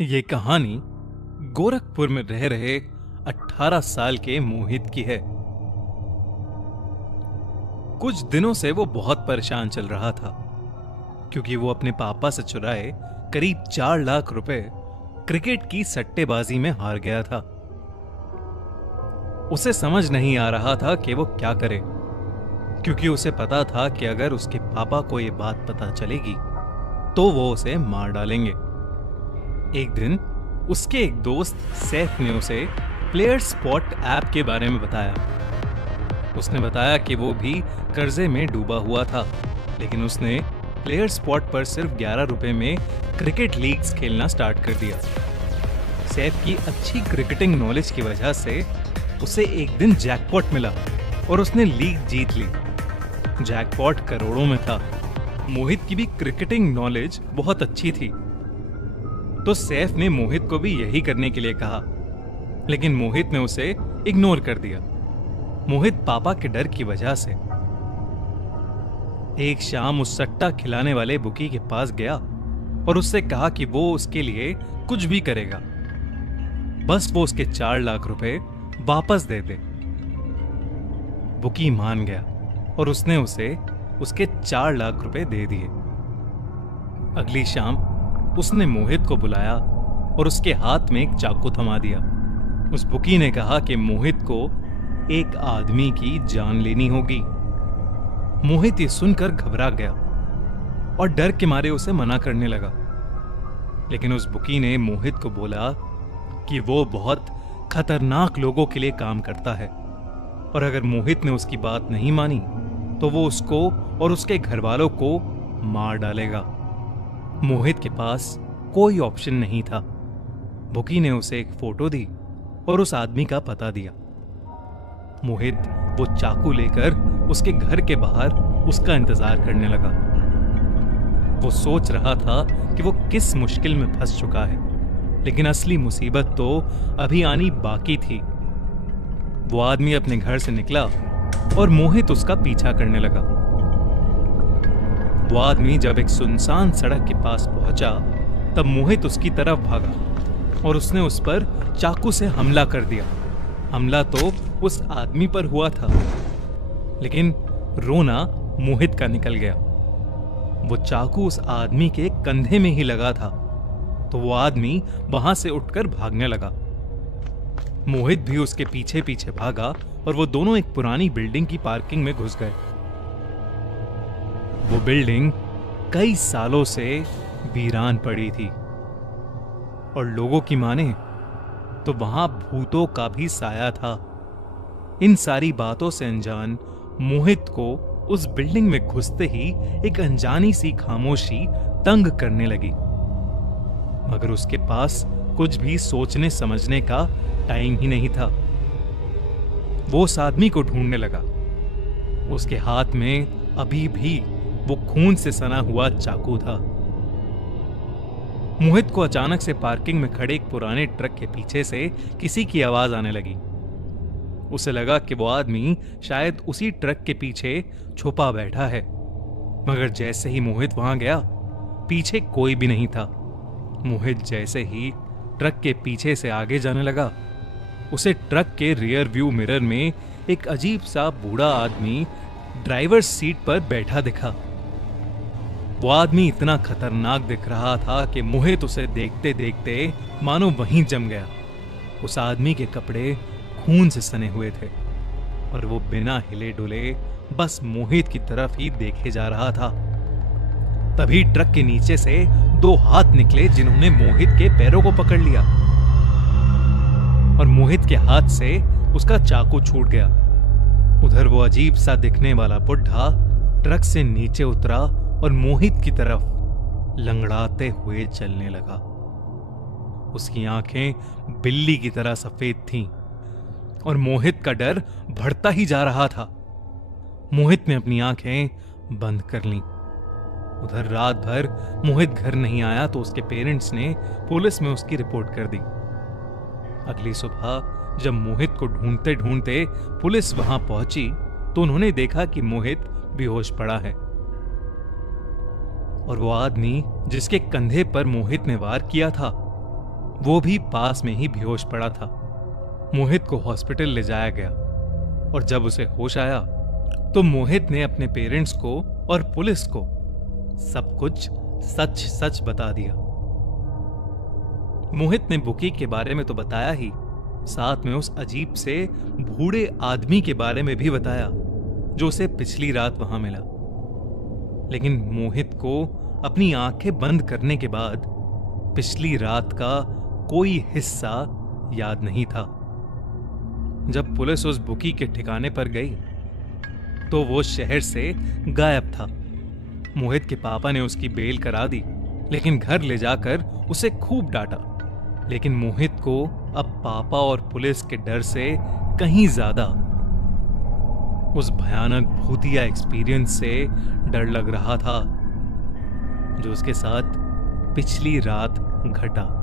ये कहानी गोरखपुर में रह रहे 18 साल के मोहित की है। कुछ दिनों से वो बहुत परेशान चल रहा था क्योंकि वो अपने पापा से चुराए करीब 4 लाख रुपए क्रिकेट की सट्टेबाजी में हार गया था। उसे समझ नहीं आ रहा था कि वो क्या करे, क्योंकि उसे पता था कि अगर उसके पापा को ये बात पता चलेगी तो वो उसे मार डालेंगे। एक दिन उसके एक दोस्त सैफ ने उसे प्लेयर स्पॉट ऐप के बारे में बताया। उसने बताया कि वो भी कर्जे में डूबा हुआ था, लेकिन उसने प्लेयर स्पॉट पर सिर्फ 11 रुपए में क्रिकेट लीग्स खेलना स्टार्ट कर दिया। सैफ की अच्छी क्रिकेटिंग नॉलेज की वजह से उसे एक दिन जैकपॉट मिला और उसने लीग जीत ली। जैकपॉट करोड़ों में था। मोहित की भी क्रिकेटिंग नॉलेज बहुत अच्छी थी, तो सैफ ने मोहित को भी यही करने के लिए कहा, लेकिन मोहित ने उसे इग्नोर कर दिया। मोहित पापा के डर की वजह से एक शाम उस सट्टा खिलाने वाले बुकी के पास गया और उससे कहा कि वो उसके लिए कुछ भी करेगा, बस वो उसके 4 लाख रुपए वापस दे दे। बुकी मान गया और उसने उसे उसके 4 लाख रुपए दे दिए। अगली शाम उसने मोहित को बुलाया और उसके हाथ में एक चाकू थमा दिया। उस बुकी ने कहा कि मोहित को एक आदमी की जान लेनी होगी। मोहित ये सुनकर घबरा गया और डर के मारे उसे मना करने लगा, लेकिन उस बुकी ने मोहित को बोला कि वो बहुत खतरनाक लोगों के लिए काम करता है और अगर मोहित ने उसकी बात नहीं मानी तो वो उसको और उसके घर वालों को मार डालेगा। मोहित के पास कोई ऑप्शन नहीं था। बुकी ने उसे एक फोटो दी और उस आदमी का पता दिया। मोहित वो चाकू लेकर उसके घर के बाहर उसका इंतजार करने लगा। वो सोच रहा था कि वो किस मुश्किल में फंस चुका है, लेकिन असली मुसीबत तो अभी आनी बाकी थी। वो आदमी अपने घर से निकला और मोहित उसका पीछा करने लगा। वो आदमी जब एक सुनसान सड़क के पास पहुंचा तब मोहित उसकी तरफ भागा और उसने उस पर चाकू से हमला कर दिया। हमला तो उस आदमी पर हुआ था, लेकिन रोना मोहित का निकल गया। वो चाकू उस आदमी के कंधे में ही लगा था, तो वो आदमी वहां से उठकर भागने लगा। मोहित भी उसके पीछे पीछे भागा और वो दोनों एक पुरानी बिल्डिंग की पार्किंग में घुस गए। वो बिल्डिंग कई सालों से वीरान पड़ी थी और लोगों की माने तो वहां भूतों का भी साया था। इन सारी बातों से अनजान मोहित को उस बिल्डिंग में घुसते ही एक अनजानी सी खामोशी तंग करने लगी, मगर उसके पास कुछ भी सोचने समझने का टाइम ही नहीं था। वो उस आदमी को ढूंढने लगा। उसके हाथ में अभी भी वो खून से सना हुआ चाकू था। मोहित को अचानक से पार्किंग में खड़े एक पुराने ट्रक के पीछे से किसी की आवाज आने लगी। उसे लगा कि वो आदमी शायद उसी ट्रक के पीछे छुपा बैठा है, मगर जैसे ही मोहित वहां गया पीछे कोई भी नहीं था। मोहित जैसे ही ट्रक के पीछे से आगे जाने लगा, उसे ट्रक के रियर व्यू मिरर में एक अजीब सा बूढ़ा आदमी ड्राइवर सीट पर बैठा दिखा। वो आदमी इतना खतरनाक दिख रहा था कि मोहित उसे देखते देखते मानो वहीं जम गया। उस आदमी के कपड़े खून से सने हुए थे और वो बिना हिले डुले बस मोहित की तरफ ही देखे जा रहा था। तभी ट्रक के नीचे से 2 हाथ निकले जिन्होंने मोहित के पैरों को पकड़ लिया और मोहित के हाथ से उसका चाकू छूट गया। उधर वो अजीब सा दिखने वाला बुढ़ा ट्रक से नीचे उतरा और मोहित की तरफ लंगड़ाते हुए चलने लगा। उसकी आंखें बिल्ली की तरह सफेद थीं और मोहित का डर बढ़ता ही जा रहा था। मोहित ने अपनी आंखें बंद कर लीं। उधर रात भर मोहित घर नहीं आया तो उसके पेरेंट्स ने पुलिस में उसकी रिपोर्ट कर दी। अगली सुबह जब मोहित को ढूंढते ढूंढते पुलिस वहां पहुंची तो उन्होंने देखा कि मोहित बेहोश पड़ा है और वो आदमी जिसके कंधे पर मोहित ने वार किया था वो भी पास में ही बेहोश पड़ा था। मोहित को हॉस्पिटल ले जाया गया और जब उसे होश आया तो मोहित ने अपने पेरेंट्स को और पुलिस को सब कुछ सच सच बता दिया। मोहित ने बुकी के बारे में तो बताया ही, साथ में उस अजीब से बूढ़े आदमी के बारे में भी बताया जो उसे पिछली रात वहां मिला। लेकिन मोहित को अपनी आंखें बंद करने के बाद पिछली रात का कोई हिस्सा याद नहीं था। जब पुलिस उस बुकी के ठिकाने पर गई तो वो शहर से गायब था। मोहित के पापा ने उसकी बेल करा दी, लेकिन घर ले जाकर उसे खूब डांटा। लेकिन मोहित को अब पापा और पुलिस के डर से कहीं ज्यादा उस भयानक भूतिया एक्सपीरियंस से डर लग रहा था जो उसके साथ पिछली रात घटा।